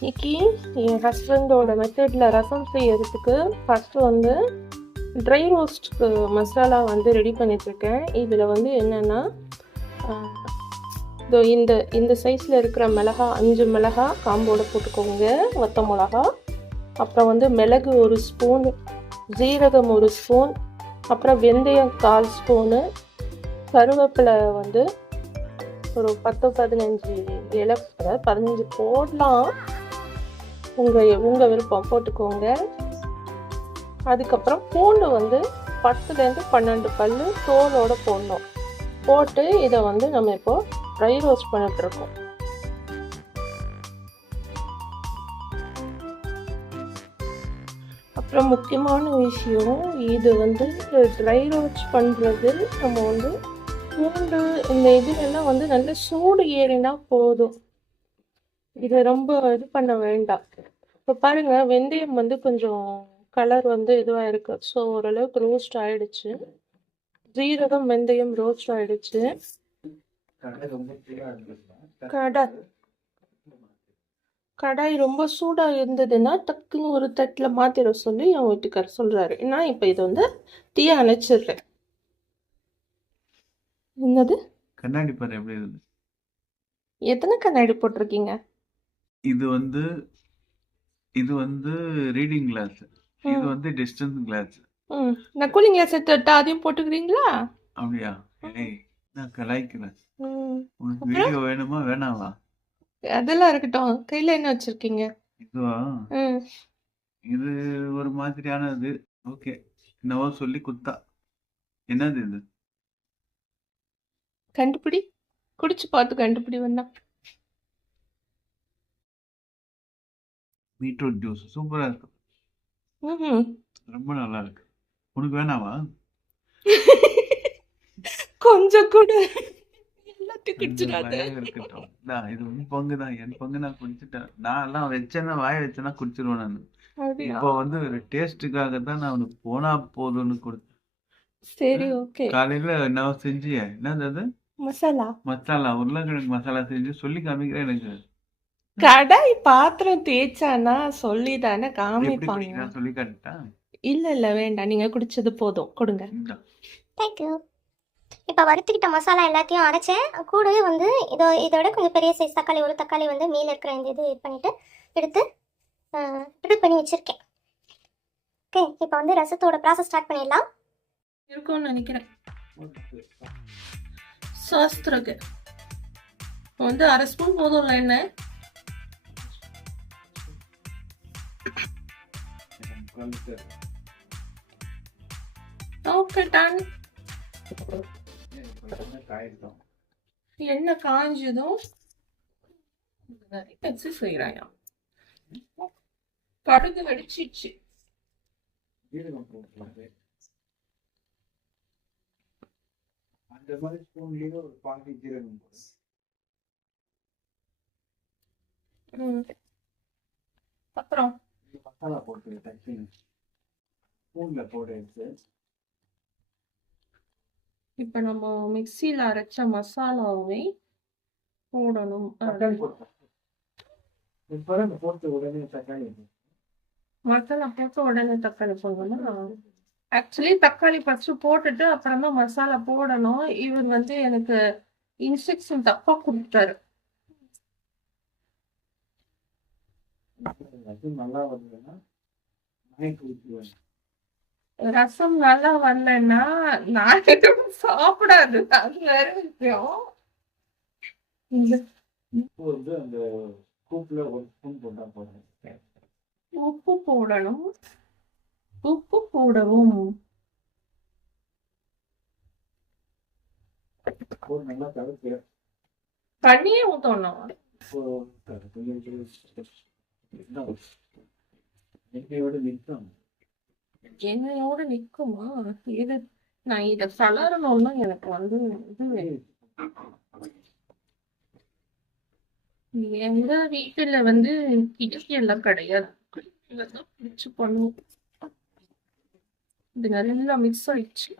இன்னைக்கு என் ஹஸ்பண்டோட மெத்தடில் ரசம் செய்யறதுக்கு ஃபஸ்ட்டு வந்து ட்ரை ரோஸ்ட்க்கு மசாலா வந்து ரெடி பண்ணிட்டுருக்கேன். இதில் வந்து என்னென்னா இந்த இந்த சைஸில் இருக்கிற மிளகா 5 மிளகா காம்போடு போட்டுக்கோங்க, வத்த மிளகா. அப்புறம் வந்து மிளகு 1 ஸ்பூன், ஜீரகம் 1 ஸ்பூன், அப்புறம் வெந்தயம் 1/4 ஸ்பூனு, கருவேப்பிலை வந்து ஒரு 10-15 இலை, அதாவது 15 போடலாம், உங்கள் விருப்பம் போட்டுக்கோங்க. அதுக்கப்புறம் பூண்டு வந்து 10லேருந்து 12 பல் தோலோடு போடணும். போட்டு இதை வந்து நம்ம இப்போது ட்ரை ரோஸ்ட் பண்ணிட்டுருக்கோம். அப்புறம் முக்கியமான விஷயம், இது வந்து ட்ரை ரோஸ்ட் பண்ணுறது நம்ம வந்து பூண்டு இந்த இதுலெல்லாம் வந்து நல்ல சூடு ஏறினா போதும், இதை ரொம்ப இது பண்ண வேண்டாம். இப்போ பாருங்கள், வெந்தயம் வந்து கொஞ்சம் கலர் வந்து இதுவாக இருக்குது. ஸோ ஓரளவுக்கு ரோஸ்ட் ஆகிடுச்சு. ஜீரகம் வெந்தயம் ரோஸ்ட் ஆகிடுச்சு. கடாய் ரொம்ப சூடாக இருந்ததுன்னா டக்குன்னு ஒரு தட்டில் மாற்றிட சொல்லி என் வீட்டுக்கார் சொல்கிறாரு. நான் இப்போ இது வந்து தீயை அணைச்சிடுறேன். என்னது கண்ணாடி பாரு எப்படி இருக்குது? எத்தனை கண்ணாடி போட்டிருக்கீங்க? இது வந்து ரீடிங் கிளாஸ், இது வந்து டிஸ்டன்ஸ் கிளாஸ். நான் கூலிங் கிளாஸ் எடுத்துட்டா அதையும் போட்டுக்கிறீங்களா? அப்படியா? ஏய், நான் கலாய்க்கிறேன். உனக்கு வீடியோ வேணுமா வேணாவா? அதெல்லாம் இருக்கட்டும். கையில என்ன வச்சிருக்கீங்க? இதுவா? இது ஒரு மாதிரியானது. ஓகே, என்னவோ சொல்லி குத்தா. என்னது இது? கண்டுபிடி, குடிச்சு பார்த்து கண்டுபிடி வேணா. பீட்ரூட் ஜூஸ் சூப்பரா இருக்கு. ரொம்ப நல்லா இருக்கு. உனக்கு வேணாவா? கொஞ்சம் கூட எல்லாத்தையும் குடிச்சிடாத. இருக்கட்டும். இது உன் பங்கு தான், என் பங்கு நான் குடிச்சிட்டேன். நான் எல்லாம் வச்சேன்னா வாய வச்சேன்னா குடிச்சிருவேன் நான். இப்போ வந்து ஒரு டேஸ்ட்டுக்காக தான் நான் உனக்கு போனா போதும்னு கொடுத்தேன். சரி, ஓகே. காலையில என்ன செஞ்சிய? என்னது அது? மசாலா உருளைக்கிழங்கு மசாலா செஞ்சு சொல்லி காமிக்கிறேன். எனக்கு கடாய் பாத்திரம் தேய்ச்சானா சொல்லி தானே காமிப்பாங்க. சொல்லி காட்டா? இல்ல வேண்டாம், நீங்க குடிச்சது போதும், கொடுங்க. தேங்க்யூ. இப்போ வறுத்துக்கிட்ட மசாலா எல்லாத்தையும் அரைச்சேன். கூடவே வந்து இதோட கொஞ்சம் பெரிய சைஸ் தக்காளி, ஒரு தக்காளி வந்து மேலே இருக்கிற இந்த இது பண்ணிவிட்டு எடுத்து ப்ரிப்பேர் பண்ணி வச்சுருக்கேன். ஓகே, இப்போ வந்து ரசத்தோட ப்ராசஸ் ஸ்டார்ட் பண்ணிடலாம். இருக்கும்னு நினைக்கிறேன். சாஸ்திரக்கு வந்து 1/2 ஸ்பூன் போதும்ல எண்ணெய். Okay, done. எண்ணெய் காஞ்சதும் வச்சு செய்யறாயா? கடுகு வெடிச்சிச்சு. அந்த மாதிரி ஸ்பூன்லயே ஒரு பாதி ஜீரகம் போடு. அப்புறம் மசாலா போட்டு தட்டி ஸ்பூன்ல போட்டு எடுத்து இப்போ நம்ம மிக்சியில் அரைச்ச மசாலாவை போடணும். போட்டு உடனே தக்காளி மசாலா போட்டு உடனே தக்காளி போடணும். ஆக்சுவலி தக்காளி ஃபர்ஸ்ட் போட்டுட்டு அப்புறம் தான் மசாலா போடணும். இவர் வந்து எனக்கு இன்ஸ்ட்ரக்ஷன் தப்பா கொடுத்தாரு. நல்லா வருதுன்னா ரசம் நல்லா வரலன்னா நான் சாப்பிடாது, அது வேற விஷயம். இப்போ வந்து அந்த கூப்புல ஒரு ஸ்பூன் போட்டா போதும். உப்பு போடணும், உப்பு போடவும். நல்லா கலக்கு. தண்ணியே ஊத்தணும். என்னையோட நிக்குமா இது? நான் இதை சலரணும்னா எனக்கு வந்து எங்க வீட்டுல வந்து கிடக்கி எல்லாம் கிடையாது. பிடிச்சு பண்ணுவோம். இது நல்லா மிக்ஸ் ஆயிடுச்சு.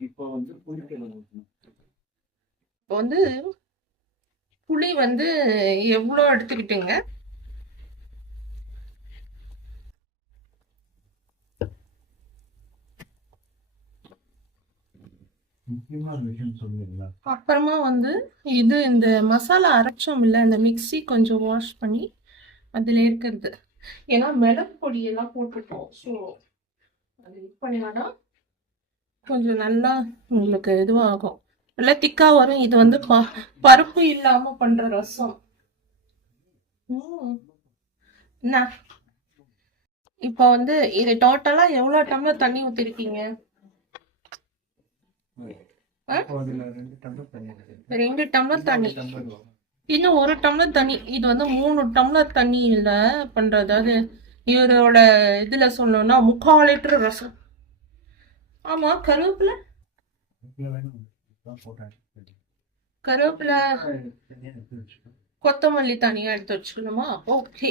இப்போ வந்து புளி வந்து எவ்வளோ எடுத்துக்கிட்டுங்க? முக்கியமா ஒரு விஷயம் சொல்லுவீங்களா? அப்புறமா வந்து இது இந்த மசாலா அரைச்சோம் இல்லை, இந்த மிக்ஸி கொஞ்சம் வாஷ் பண்ணி அதில் இருக்கிறது. ஏன்னா மிளகு பொடி எல்லாம் போட்டுட்டோம். ஸோ அது இது பண்ணினாதான் கொஞ்சம் நல்லா உங்களுக்கு இதுவாகும். நல்லா திக்காக வரும். இது வந்து பருப்பு இல்லாமல் பண்ணுற ரசம். என்ன இப்போ வந்து இது டோட்டலாக எவ்வளோ டம்ளர் தண்ணி ஊற்றிருக்கீங்க? அதுல 2 டம்ளர் தண்ணி இருக்கு. 2 டம்ளர் தண்ணி. டம்ளர் வரும். இன்னும் 1 டம்ளர் தண்ணி. இது வந்து 3 டம்ளர் தண்ணியில் பண்ணுறது. அதாவது இவரோட இதில் சொல்லணும்னா 3/4 லிட்டர் ரசம். ஆமாம், கருவேப்பிலை வேணும். இதான் போட்டேன். கருவேப்பிலை தனியா எடுத்து வச்சுக்கோ. கொத்தமல்லி தனியாக எடுத்து வச்சுக்கணுமா? ஓகே.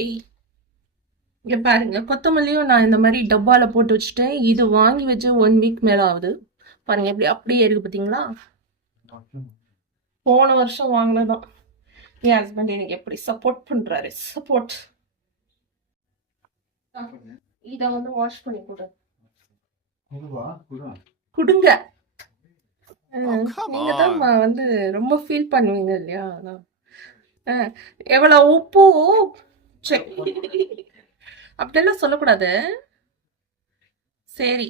இங்கே பாருங்க, கொத்தமல்லியும் நான் இந்த மாதிரி டப்பாவில் போட்டு வச்சுட்டேன். இது வாங்கி வச்சு 1 வீக் மேலே ஆகுது. பாருங்க எப்படி அப்படியே இருக்கு பார்த்தீங்களா? போன வருஷம் வாங்கினதான். என் ஹஸ்பண்ட் எனக்கு எப்படி சப்போர்ட் பண்ணுறாரு. சப்போர்ட். இதை வந்து வாஷ் பண்ணி கொடு. கொடுங்க. நீங்க தான் வந்து ரொம்ப ஃபீல் பண்ணுவீங்க இல்லையா? அதான். எவ்வளவு உப்பு அப்படியெல்லாம் சொல்லக்கூடாது. சரி,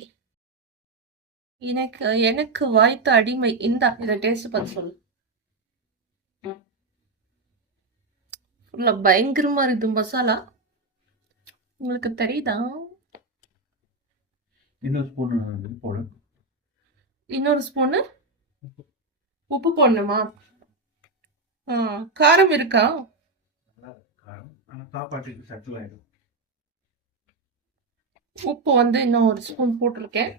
எனக்கு வாய்த்த அடிமை. இதை டேஸ்ட் பார்த்து சொல்லு. பயங்கரமா இருக்கு மசாலா. உங்களுக்கு தெரியுதா? இன்னொரு ஸ்பூனு உப்பு போடணுமா? காரம் இருக்கா? உப்பு வந்து இன்னும் 1 ஸ்பூன் போட்டிருக்கேன்.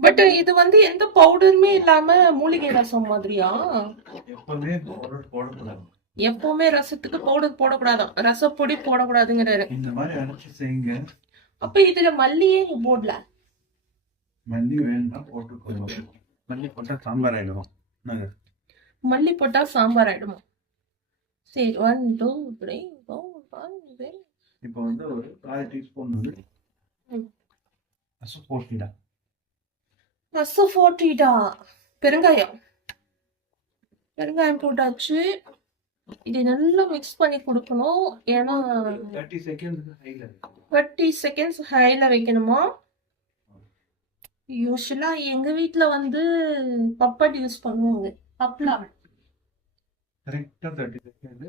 பட் இது வந்து எந்த பவுடருமே இல்லாம மூலிகை ரசம் மாதிரியா? எப்பவுமே ரசத்துக்கு பவுடர் போடக்கூடாதான். ரசப்பொடி போடக்கூடாதுங்கிறாரு. இந்த மாதிரி அரைச்சு செய்யுங்க. அப்ப இதுல மல்லியே போடல? மல்லி வேணும்னா போட்டுக்கோங்க. மல்லி போட்டா சாம்பார் ஆயிடும். மல்லி போட்டா சாம்பார் ஆயிடுமா? சரி, 1 2 3 4 5 6. இப்போ வந்து ஒரு 1/4 டீஸ்பூன் வந்து ரசப்பொடிடா. ரசப்பொடிடா. பெருங்காயம் போட்டாச்சு. இது நல்லா மிக்ஸ் பண்ணி கொடுக்கணும். ஏன்னா 30 செகண்ட்ஸ் ஹைல வைக்கணுமா? யூஸ்வலா எங்க வீட்ல வந்து பப்பட் யூஸ் பண்ணுவாங்க. பப்ளா கரெக்டா 30 செகண்ட்.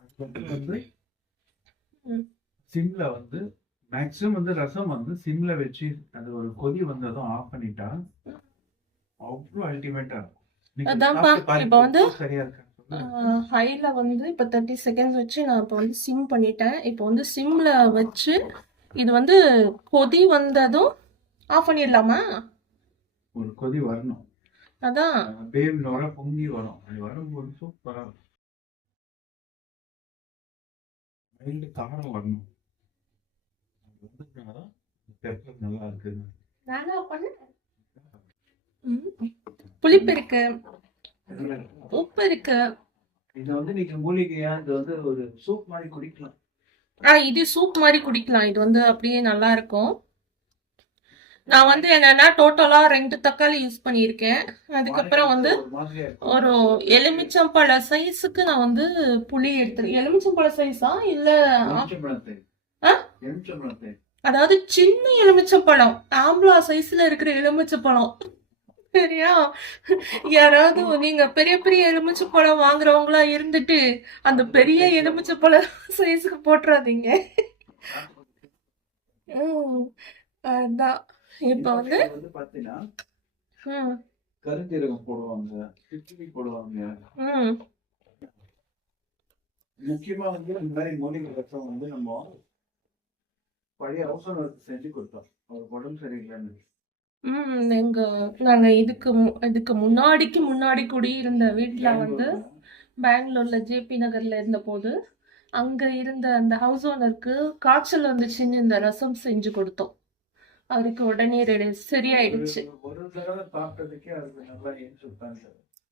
அதுக்கு வந்து சிம்ல வந்து மேக்ஸிமம் வந்து ரசம் வந்து சிம்ல வச்சு அது ஒரு கொதி வந்ததும் ஆஃப் பண்ணிட்டா அவ்வளோ அல்டிமேட்டா இருக்கும். அதான்ப்பா. இப்போ வந்து சரியா இருக்கு. ஹைல வந்து இப்போ 30 செகண்ட்ஸ் வச்சு நான் இப்போ வந்து சிம் பண்ணிட்டேன். இப்போ வந்து சிம்ல வச்சு இது வந்து கொதி வந்ததும் ஆஃப் பண்ணிடலாமா? ஒரு கொதி வரணும். அதான் பேபிலோட பொங்கி வரும். அது வரும்போது சூப்பரா இருக்கும். மைல்டு காரம் வரணும். பெப்பர் நல்லா இருக்கு. புளிப்பு இருக்கு, உப்பு இருக்கு. இது வந்து நீங்க மூலிகையா இது வந்து ஒரு சூப் மாதிரி குடிக்கலாம். இது சூப் மாதிரி குடிக்கலாம். இது வந்து அப்படியே நல்லா இருக்கும். நான் வந்து என்னன்னா டோட்டலா 2 தக்காளி யூஸ் பண்ணியிருக்கேன். அதுக்கப்புறம் வந்து ஒரு எலுமிச்சம்பழ சைஸுக்கு நான் வந்து புளி எடுத்துருக்கேன். எலுமிச்சம்பழ சைஸா இல்ல? அதாவது சின்ன எலுமிச்சம்பழம், ஆம்பளா சைஸ்ல இருக்கிற எலுமிச்சம்பழம். சரியா? யாராவது நீங்க பெரிய பெரிய எலுமிச்சம்பழம் வாங்குறவங்களா இருந்துட்டு அந்த பெரிய எலுமிச்சம்பழ சைஸுக்கு போட்டுறாதீங்க. அதான். இப்ப வந்து பாத்தீங்கன்னா கருஞ்சீரகம் போடுவாங்க, கிச்சடி போடுவாங்க. முக்கியமா வந்து இந்த மாதிரி மூலிகை ரசம் வந்து நம்ம பழைய அவசரம் செஞ்சு கொடுத்தோம். அவர் உடம்பு சரியில்லைன்னு. நாங்க இதுக்கு முன்னாடி குடியிருந்த வீட்டுல வந்து பெங்களூர்ல ஜேபி நகர்ல இருந்த போது அங்க இருந்த அந்த ஹவுஸ் ஓனருக்கு காய்ச்சல் வந்துச்சுன்னு இந்த ரசம் செஞ்சு கொடுத்தோம். அவருக்கு உடனே சரியாயிடுச்சு. ஒரு தடவை சாப்பிட்டதுக்கே அதுக்கு நல்லா ஏன் சுத்தாங்க.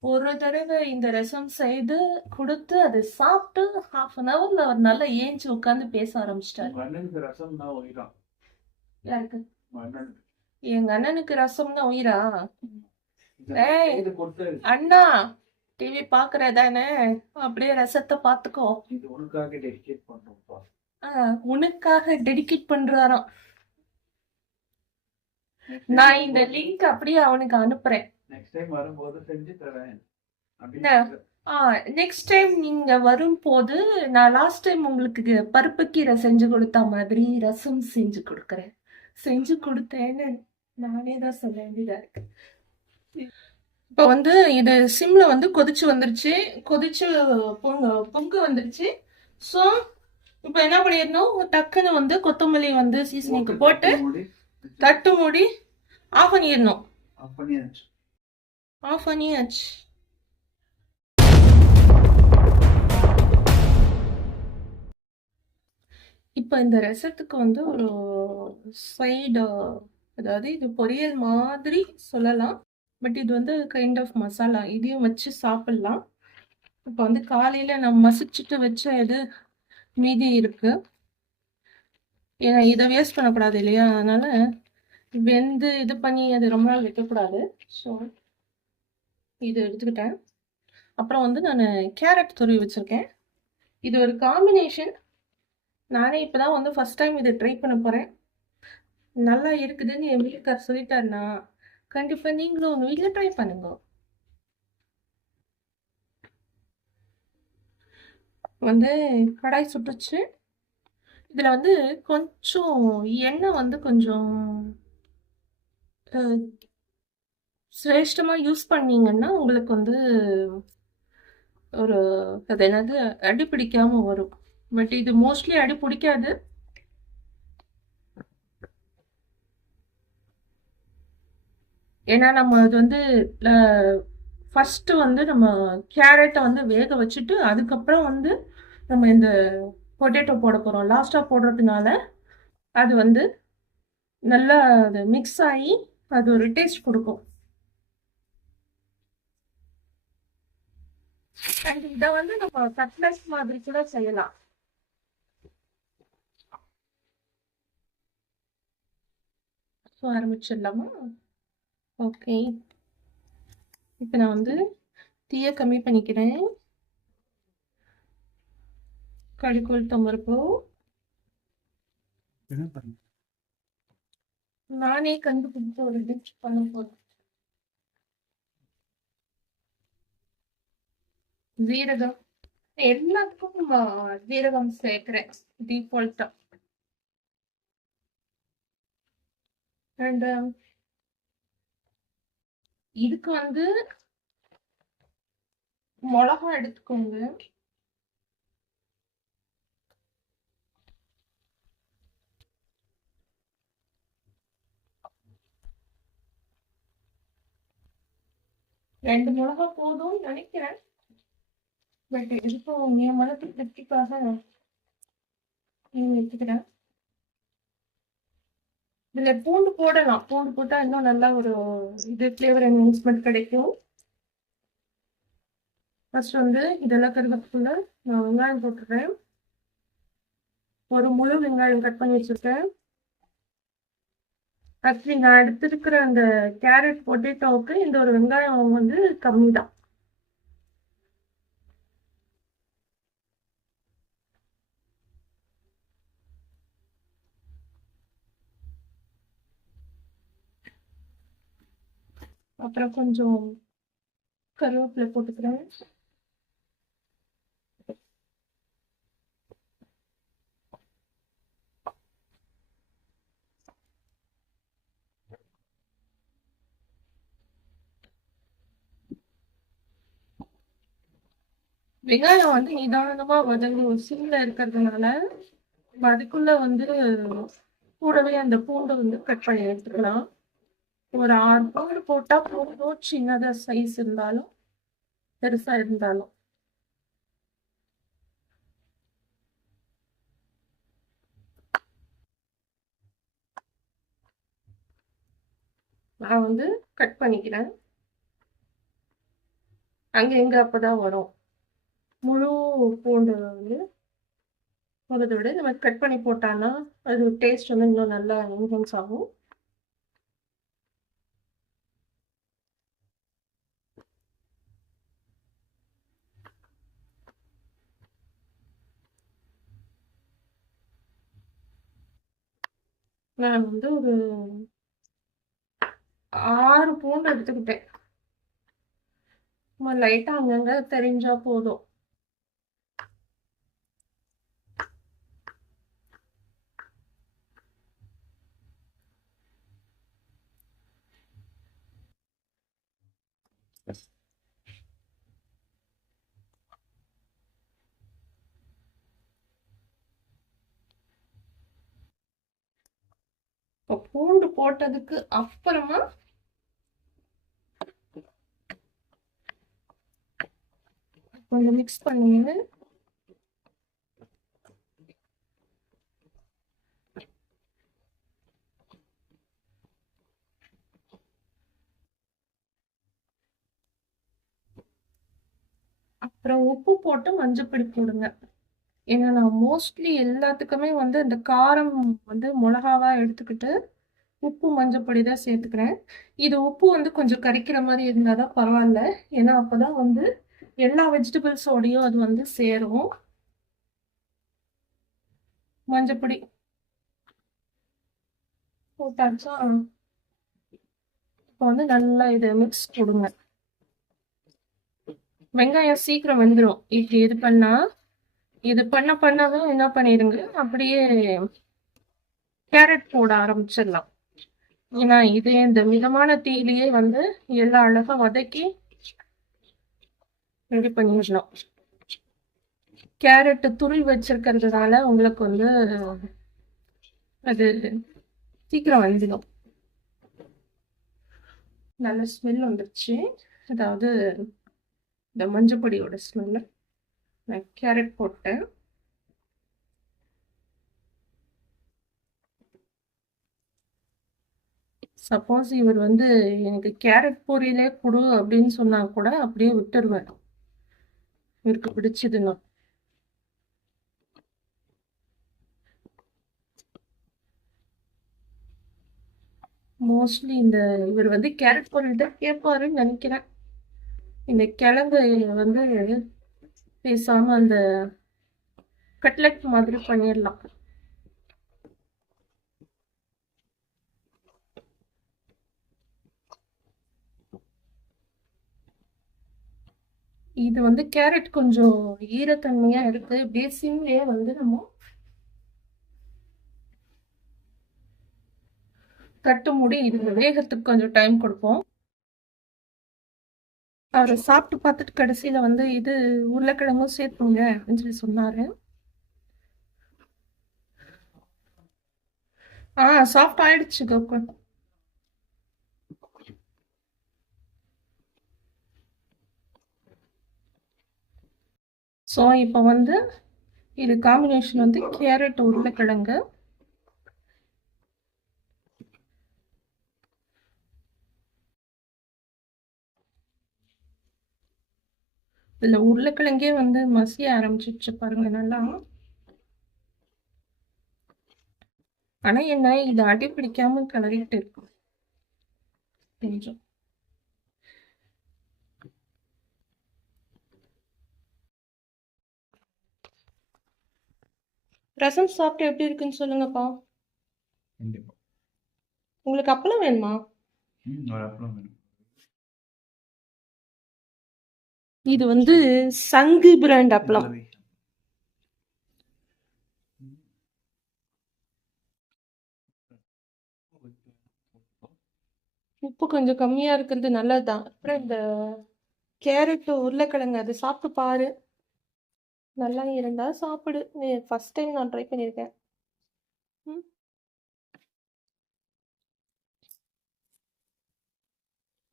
ஒரு தடவை இந்த ரசம் செய்து கொடுத்து அதை சாப்பிட்டு 1/2 hourல அவர் நல்லா ஏஞ்சி உட்காந்து பேச ஆரம்பிச்சிட்டாரு. அண்ணனுக்கு ரசம் தான் உயிராம். யாருக்கு? அண்ணனுக்கு. எங்க அண்ணனுக்கு ரசம் தான் உயிரா? ஏய் இது கொடுத்து அண்ணா, டிவி பாக்குறதானே, அப்படியே ரசத்தை பாத்துக்கோ. இது உனக்காக டெடிகேட் பண்றோம்ப்பா. உனக்காக டெடிகேட் பண்றாராம். நான் இந்த லிங்க் அப்படியே அவனுக்கு அனுப்புறேன். நெக்ஸ்ட் டைம் வரும்போது செஞ்சு தரேன். நெக்ஸ்ட் டைம் நீங்க வரும்போது நான் லாஸ்ட் டைம் உங்களுக்கு பருப்பு கீரை செஞ்சு கொடுத்த மாதிரி ரசம் செஞ்சு கொடுக்கறேன். செஞ்சு கொடுத்தேன்னு நானே தான் சொல்ல வேண்டியதா இருக்கு. இப்போ வந்து இது சிம்ல வந்து கொதிச்சு வந்துருச்சு. கொதிச்சு பொங்கு வந்துருச்சு. ஸோ இப்போ என்ன பண்ணிடணும், டக்குன்னு வந்து கொத்தமல்லி வந்து சீசனிங்க்கு போட்டு தட்டு மூடி ஆஃப் பண்ணிடணும். ஆஃப் பண்ணியாச்சு. இப்போ இந்த ரசத்துக்கு வந்து ஒரு சைடு, அதாவது இது பொரியல் மாதிரி சொல்லலாம், பட் இது வந்து கைண்ட் ஆஃப் மசாலா. இதையும் வச்சு சாப்பிடலாம். இப்போ வந்து காலையில் நான் மசிச்சுட்டு வச்ச இது மீதி இருக்கு. ஏன்னா இதை வேஸ்ட் பண்ணக்கூடாது இல்லையா, அதனால வெந்து இது பண்ணி அது ரொம்ப நாள் வைக்கக்கூடாது. ஸோ இது எடுத்துக்கிட்டேன். அப்புறம் வந்து நான் கேரட் துருவி வச்சுருக்கேன். இது ஒரு காம்பினேஷன். நானே இப்போ தான் வந்து ஃபஸ்ட் டைம் இதை ட்ரை பண்ண போகிறேன். நல்லா இருக்குதுன்னு என் வீட்டுக்கார் சொல்லிட்டாருன்னா கண்டிப்பாக நீங்களும் உங்கள் வீட்டில் ட்ரை பண்ணுங்க. வந்து கடாய் சுட்டுச்சு. இதில் வந்து கொஞ்சம் எண்ணெய் வந்து கொஞ்சம் சிரேஷ்டமாக யூஸ் பண்ணீங்கன்னா உங்களுக்கு வந்து ஒரு அது என்னது அடி பிடிக்காமல் வரும். பட் இது மோஸ்ட்லி அடி பிடிக்காது. ஏன்னா நம்ம அது வந்து ஃபஸ்ட்டு வந்து நம்ம கேரட்டை வந்து வேக வச்சுட்டு அதுக்கப்புறம் வந்து நம்ம இந்த பொட்டேட்டோ போட போகிறோம். லாஸ்ட்டாக போடுறதுனால அது வந்து நல்லா அது மிக்ஸ் ஆகி அது ஒரு டேஸ்ட் கொடுக்கும். அண்ட் இதை வந்து நம்ம கட்லெட் மாதிரி கூட செய்யலாம். ஸோ ஆரம்பிச்சிடலாமா? ஓகே, இப்போ நான் வந்து தீயை கம்மி பண்ணிக்கிறேன். கடுகு தம்பருப்பு நானே கண்டுபிடிச்ச ஒரு டிஷ் பண்ண போறேன். ஜீரகம் எல்லாத்துக்கும் ஜீரகம் சேர்க்கிறேன் டிஃபால்ட்டா. அண்ட் இதுக்கு வந்து மிளகா எடுத்துக்கோங்க. ரெண்டு மிளகா போதும் நினைக்கிறேன். பட் இதுக்கும் என் மனத்து திருப்திக்காக எடுத்துக்கிறேன். இதில் பூண்டு போடலாம். பூண்டு போட்டால் இன்னும் நல்லா ஒரு இது ஃப்ளேவர் என்ஹான்ஸ்மெண்ட் கிடைக்கும். ஃபர்ஸ்ட் வந்து இதெல்லாம் கருவேப்பிலை நான் வெங்காயம் போட்டுக்கிறேன். ஒரு முழு வெங்காயம் கட் பண்ணி வச்சுருக்கேன். ஆக்சுவலி நான் எடுத்துருக்கிற அந்த கேரட் பொட்டேட்டோவுக்கு இந்த ஒரு வெங்காயம் வந்து கம்மி தான். அப்புறம் கொஞ்சம் கருவேப்பிலை போட்டுக்கிறேன். வெங்காயம் வந்து நிதானமா வதங்கும் சிம்ல இருக்கிறதுனால அதுக்குள்ள வந்து கூடவே அந்த பூண்டை வந்து கட் பண்ணி எடுத்துக்கலாம். ஒரு 6 பூண்டு போட்டா போதும், சின்னதா சைஸ் இருந்தாலும் பெருசா இருந்தாலும். நான் வந்து கட் பண்ணிக்கிறேன். அங்கே எங்கே அப்போ தான் வரும். முழு பூண்டு வந்து போடுறத விட நம்ம கட் பண்ணி போட்டான்னா அது டேஸ்ட் வந்து இன்னும் நல்லா என்ஹான்ஸ் ஆகும். நான் வந்து ஒரு 6 பூண்டு எடுத்துக்கிட்டேன். சும்மா லைட்டாக அங்கங்கே தெரிஞ்சா போதும். இப்போ பூண்டு போட்டதுக்கு அப்புறமா கொஞ்சம் மிக்ஸ் பண்ணிட்டு அப்புறம் உப்பு போட்டு மஞ்சப்பொடி போடுங்க. ஏன்னா நான் மோஸ்ட்லி எல்லாத்துக்குமே வந்து இந்த காரம் வந்து மிளகாவா எடுத்துக்கிட்டு உப்பு மஞ்சப்பொடி தான் சேர்த்துக்கிறேன். இது உப்பு வந்து கொஞ்சம் கரிக்கிற மாதிரி இருந்தால் தான் பரவாயில்ல. ஏன்னா அப்போ தான் வந்து எல்லா வெஜிடபிள்ஸோடையும் அது வந்து சேரும். மஞ்சப்பொடி போட்டாச்சா இப்போ வந்து நல்லா இது மிக்ஸ் கொடுங்க. வெங்காயம் சீக்கிரம் வெந்துடும். இப்படி இது பண்ணா இது பண்ணவே என்ன பண்ணிடுங்க, அப்படியே கேரட் போட ஆரம்பிச்சிடலாம். ஏன்னா இது இந்த மிதமான தீயிலேயே வந்து எல்லா அழகா வதக்கி ரெடி பண்ணிடலாம். கேரட் துருவி வச்சிருக்கிறதுனால உங்களுக்கு வந்து அது சீக்கிரம் வந்துடும். நல்ல ஸ்மெல் வந்துருச்சு. அதாவது இந்த மஞ்சப்பொடியோட ஸ்மெல்லு. நான் கேரட் போட்டேன். சப்போஸ் இவர் வந்து எனக்கு கேரட் பொரியலே கொடு அப்படின்னு சொன்னா கூட அப்படியே விட்டுருவேன், இவருக்கு பிடிச்சதுன்னா. மோஸ்ட்லி இந்த இவர் வந்து கேரட் பொரியல் தான் கேட்பாருன்னு நினைக்கிறேன். இந்த கிழங்கு வந்து பேசாம அந்த கட்லெட் மாதிரி பண்ணிடலாம். இது வந்து கேரட் கொஞ்சம் ஈரத்தன்மையா இருக்கு. இப்படியே சிம்லயே வந்து நம்ம தட்டு மூடி இது வேகத்துக்கு கொஞ்சம் டைம் கொடுப்போம். அவரை சாப்பிட்டு பார்த்துட்டு கடைசியில வந்து இது உருளைக்கிழங்கும் சேர்த்துங்க அப்படின்னு சொல்லி சொன்னாரு. சாஃப்ட் ஆயிடுச்சு கோகு. ஸோ இப்போ வந்து இது காம்பினேஷன் வந்து கேரட் உருளைக்கிழங்கு. இதில் உருளைக்கிழங்கே வந்து மசிய ஆரம்பிச்சிச்சு பாருங்க நல்லா. ஆனால் என்ன இது அடி பிடிக்காம கிளறிட்டு இருக்கு கொஞ்சம். ரசம் சாப்பிட்டு எப்படி இருக்குன்னு சொல்லுங்கப்பா. கண்டிப்பா. உங்களுக்கு அப்பளம் வேணுமா? ஒரு அப்பளம் வேணும். இது வந்து சங்கு பிராண்ட் அப்பளம். நல்லவே. உப்பு கொஞ்சம் கம்மியா இருக்கிறது நல்லதுதான். அப்புறம் இந்த கேரட் உருளைக்கிழங்கு அது சாப்பிட்டு பாரு, நல்லா இருந்தா சாப்பிடு. ஃபர்ஸ்ட் டைம் நான் ட்ரை பண்ணியிருக்கேன். ம்.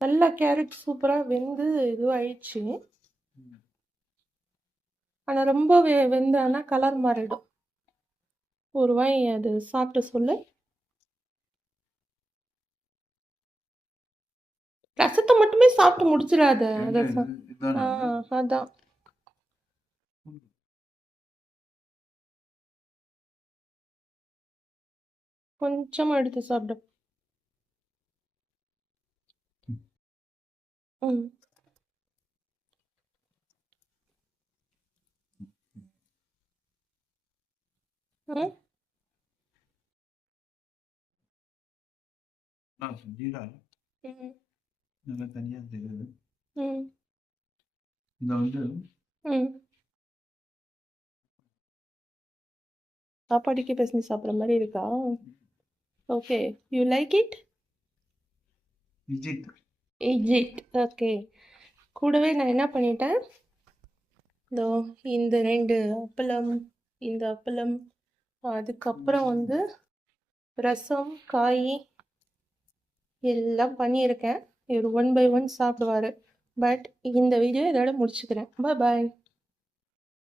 நல்லா கேரட் சூப்பரா வெந்து இதுவாயிடுச்சு. ம். ஆனா ரொம்ப வெந்தானா கலர் மாறிடும். ஒரு வாய் அது சாப்பிட்டு சொல்லு. ரசத்தை மட்டுமே சாப்பிட்டு முடிச்சிடாத. எங்க ரசம். இதுதானே அதான். கொஞ்சமா எடுத்து சாப்பிடு. ம். ம். செஞ்சுடா ம். நல்லா தனியா தெரியுது. ம். இத வந்து ம். சாப்பாடுக்கே பேசி சாப்பிட்ற மாதிரி இருக்கா? Okay. You like it? Vijith it. Okay. கூடவே நான் என்ன பண்ணிட்டேன், இதோ இந்த 2 அப்பளம், இந்த அப்பளம், அதுக்கப்புறம் வந்து ரசம், காய் எல்லாம் பண்ணியிருக்கேன். இவர் 1 பை 1 சாப்பிடுவார். பட் இந்த வீடியோ இதோட முடிச்சுக்கிறேன். பாய்.